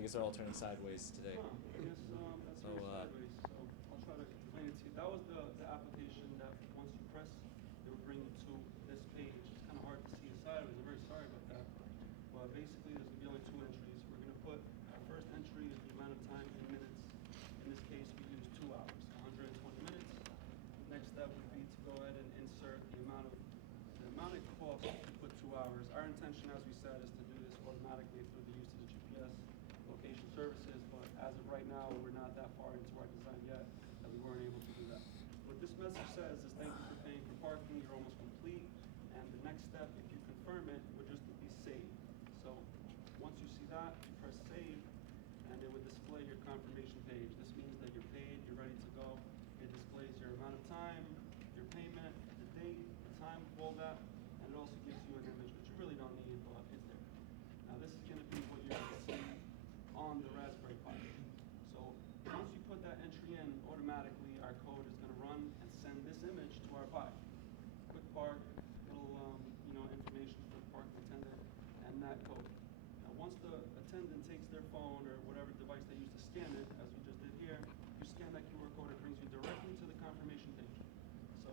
I guess they're all turning sideways today. Huh, I guess that's So, sideways, so I'll try to explain it to you. That was the application that once you press, it would bring you to this page. It's kind of hard to see it sideways. I'm very sorry about that. But basically, there's going to be only 2 entries. We're going to put our first entry is the amount of time in minutes. In this case, we use 2 hours, 120 minutes. Next step would be to go ahead and insert the amount it costs to put 2 hours. Our intention, as we said, is to do this automatically through the use of the GPS location services, but as of right now, we're not that far into our design yet that we weren't able to do that. What this message says is thank you for paying for parking, you're almost complete, and the next step, if you confirm it, would just be saved. So once you see that, you press save, and it would display your confirmation page. This means that you're paid, you're ready to go. It displays your amount of time, your payment, the date, the time, all that, and it also gives you an image, which you really don't need, but it's there. Now this is going to be what you're going to see on the Raspberry Pi. So once you put that entry in, automatically our code is going to run and send this image to our Pi. Quick park, little information for the parking attendant, and that code. Now once the attendant takes their phone or whatever device they use to scan it, as we just did here, you scan that QR code, it brings you directly to the confirmation page. So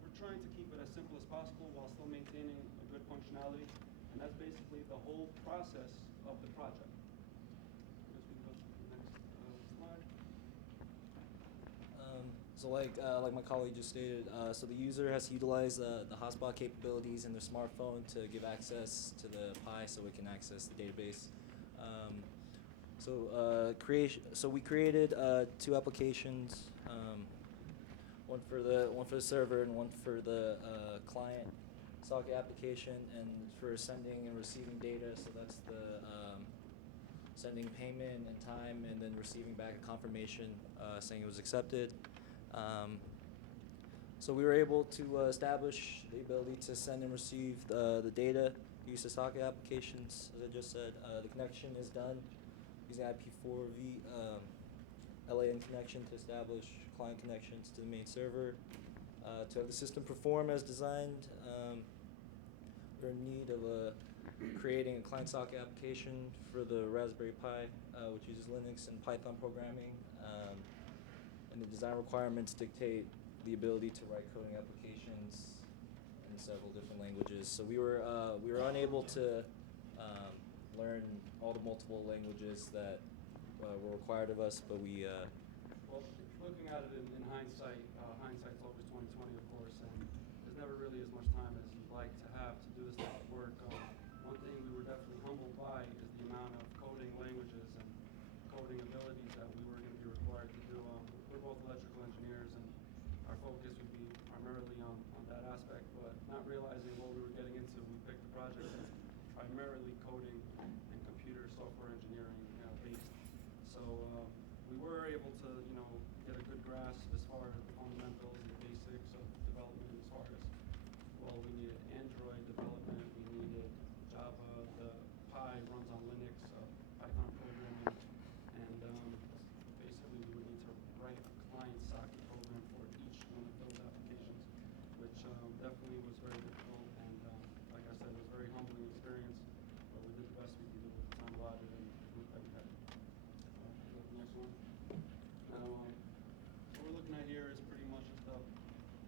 we're trying to keep it as simple as possible while still maintaining a good functionality, and that's basically the whole process of the project. I guess we can go to the next slide. So like my colleague just stated, so the user has to utilize the hotspot capabilities in their smartphone to give access to the Pi so it can access the database. So we created 2 applications, one for the server and one for the client socket application, and for sending and receiving data. So that's the sending payment and time, and then receiving back a confirmation saying it was accepted. So we were able to establish the ability to send and receive the data, use the socket applications. As I just said, the connection is done using IP4V LAN connection to establish client connections to the main server. To have the system perform as designed, we're in need of creating a client socket application for the Raspberry Pi, which uses Linux and Python programming. And the design requirements dictate the ability to write coding applications in several different languages. So we were unable to learn all the multiple languages that were required of us, but we. Well, looking at it in hindsight, hindsight's always 20/20, of course, and there's never really as much time as you'd like to have to do this type of work. One thing we were definitely humbled by is the amount of coding languages and coding abilities that we were going to be required to do. We're both electrical engineers, and our focus would be primarily on that aspect, but not realizing what we were getting into, we picked the project that's primarily coding and computer software engineering based. So we were able to, get a good grasp as far as the fundamentals and basics of development as far as, well, we needed Android development, we needed Java, the Pi runs on Linux, Python programming, and basically we would need to write a client socket program for each one of those applications, which definitely was very difficult, and like I said, it was a very humbling experience, but we did the best we could do with the time allotted and the group that we had. The next one. Now, what we're looking at here is pretty much just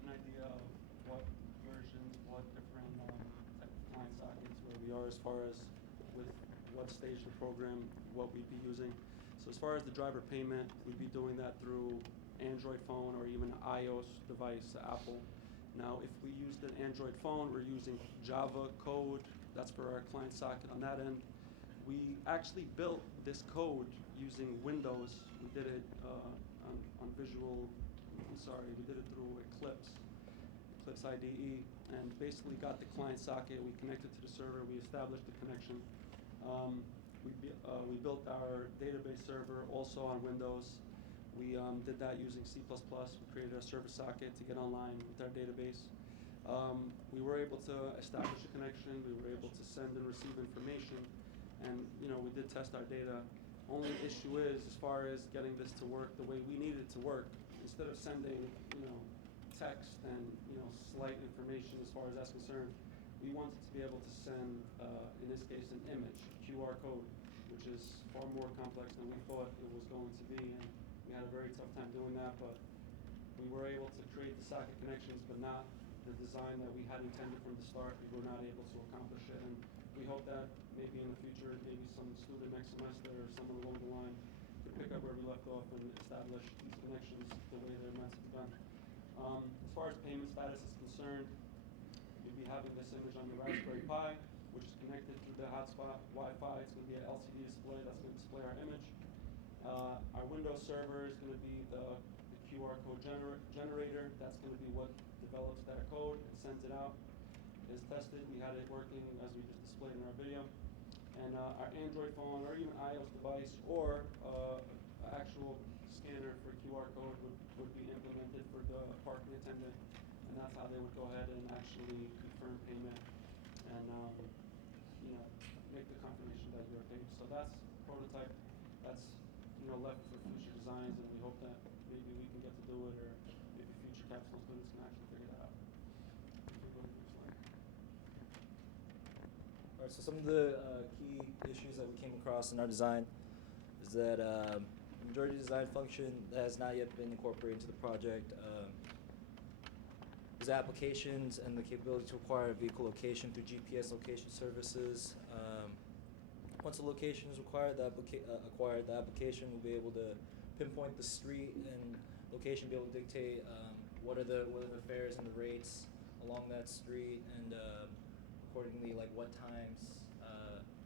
an idea of what versions, what different type of client sockets, where we are as far as with what stage of the program, what we'd be using. So as far as the driver payment, we'd be doing that through Android phone or even an iOS device, Apple. Now, if we used an Android phone, we're using Java code. That's for our client socket on that end. We actually built this code using Windows. We did it on Visual. We did it through Eclipse IDE, and basically got the client socket. We connected to the server. We established the connection. We built our database server also on Windows. We did that using C++. We created a server socket to get online with our database. We were able to establish a connection. We were able to send and receive information, and we did test our data. Only issue is, as far as getting this to work the way we needed it to work, instead of sending text and slight information as far as that's concerned, we wanted to be able to send, in this case, an image, QR code. which is far more complex than we thought it was going to be, and we had a very tough time doing that, but we were able to create the socket connections, but not the design that we had intended from the start. We were not able to accomplish it, and we hope that maybe in the future, maybe some student next semester or someone along the line could pick up where we left off and establish these connections the way they're meant to be done. As far as payment status is concerned, you'll be having this image on your Raspberry Pi, which is connected through the hotspot Wi-Fi. It's going to be an LCD display that's going to display our image. Our Windows server is going to be the QR code generator. That's going to be what develops that code and sends it out. It's tested. We had it working as we just displayed in our video. And our Android phone or even iOS device or actual scanner for QR code would be implemented for the parking attendant, and that's how they would go ahead and actually confirm payment and make the confirmation that you're paid. So that's prototype. That's left for future designs, and we hope that maybe we can get to do it, or maybe future capstone students can actually figure that out. All right, so some of the key issues that we came across in our design is that the majority of the design function has not yet been incorporated into the project. Is applications and the capability to acquire vehicle location through GPS location services. Once a location is acquired, the application will be able to pinpoint the street and location, be able to dictate what are the fares and the rates along that street, and accordingly, like what times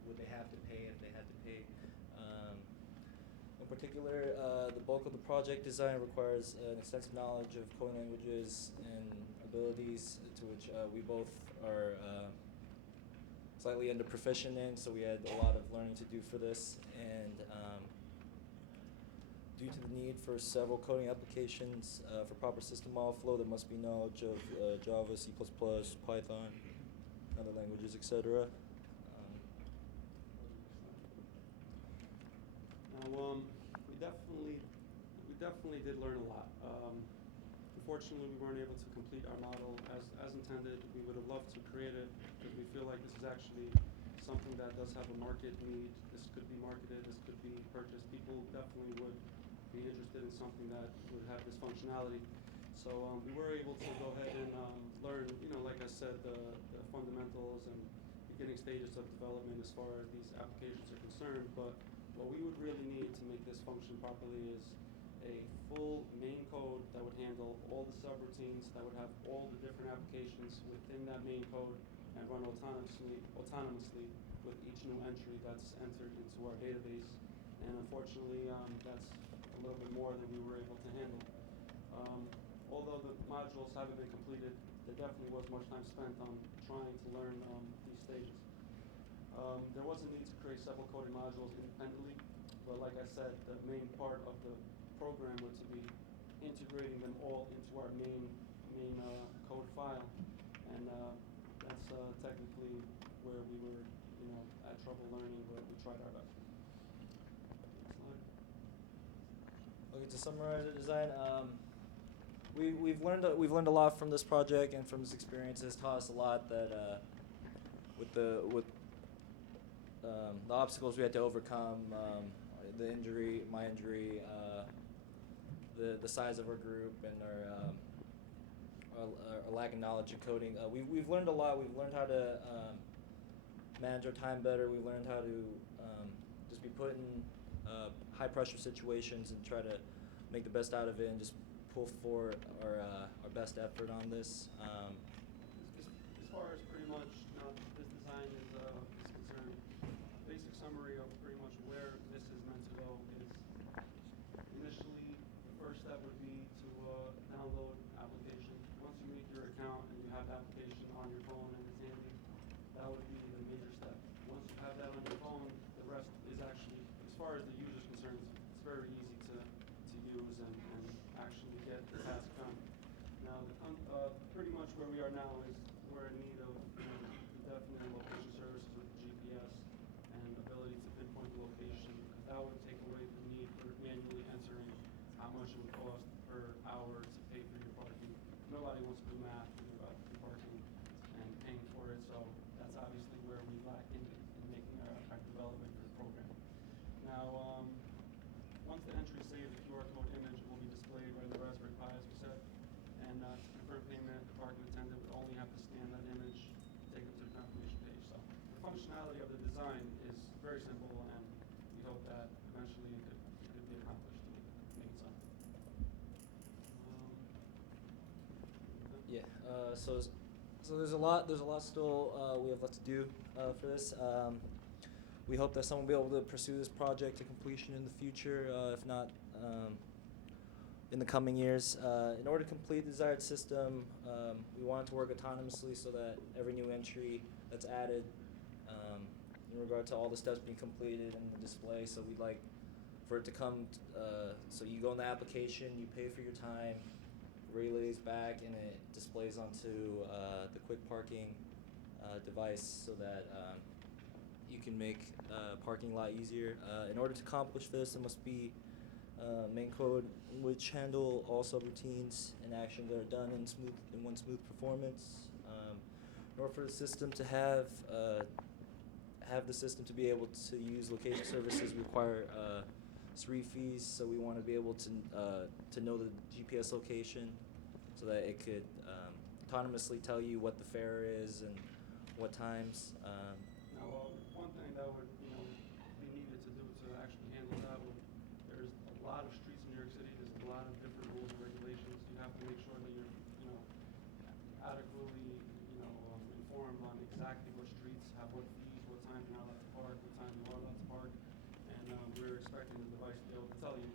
would they have to pay if they had to pay. In particular, the bulk of the project design requires an extensive knowledge of coding languages and abilities to which we both are slightly under proficient in, so we had a lot of learning to do for this. And due to the need for several coding applications for proper system model flow, there must be knowledge of Java, C++, Python, other languages, etc. We definitely did learn a lot. Unfortunately, we weren't able to complete our model as intended. We would have loved to create it because we feel like this is actually something that does have a market need. This could be marketed, this could be purchased. People definitely would be interested in something that would have this functionality. So we were able to go ahead and learn, like I said, the fundamentals and beginning stages of development as far as these applications are concerned. But what we would really need to make this function properly is a full main code that would handle all the subroutines, that would have all the different applications within that main code and run autonomously with each new entry that's entered into our database. And unfortunately, that's a little bit more than we were able to handle. Although the modules haven't been completed, there definitely was much time spent on trying to learn these stages. There was a need to create several coding modules independently, but like I said, the main part of the program was to be integrating them all into our main code file, and that's technically where we were, at trouble learning, but we tried our best. Next slide. Okay, to summarize the design, we've learned a lot from this project, and from this experience. It's taught us a lot that with the obstacles we had to overcome, my injury, the size of our group, and our lack of knowledge in coding. We've learned a lot. We've learned how to manage our time better. We've learned how to just be put in high pressure situations and try to make the best out of it, and just pull for our best effort on this. As far as pretty much this design is concerned, basic summary of pretty much where this is meant to go is initially the first step would be to download application. Once you make your account and you have the application on your phone and it's handy, that would be the major step. Once you have that on your phone, the rest is actually, as far as the user is concerned, it's very easy to use and actually get the task done. Now, pretty much where we are now is we're in need of definitely location services with GPS and ability to pinpoint the location, because that would take away the need for manually entering how much it would cost per hour to pay for your parking. Nobody wants to do math about parking and paying for it, so that's obviously where we lack in making our development for the program. and to confirm payment, the parking attendant would only have to scan that image, take it to the confirmation page. So the functionality of the design is very simple, and we hope that eventually it could be accomplished to make it so. Yeah. So there's a lot still we have left to do for this. We hope that someone will be able to pursue this project to completion in the future, if not in the coming years. In order to complete the desired system, we want it to work autonomously so that every new entry that's added, in regard to all the steps being completed in the display, so we'd like for it to come, so you go in the application, you pay for your time, relays back, and it displays onto the quick parking device so that you can make parking a lot easier. In order to accomplish this, it must be main code which handle all subroutines and actions that are done in one smooth performance. In order for the system to have the system to be able to use location services, we require SRE fees. So we want to be able to know the GPS location so that it could autonomously tell you what the fare is and what times. Now, one thing that would, be needed to do to actually handle that there's a lot of streets in New York City. There's a lot of different rules and regulations. You have to make sure that you're, adequately, informed on exactly what streets have what fees, what time you're not allowed to park, what time you are allowed to park, and we're expecting the device to be able to tell you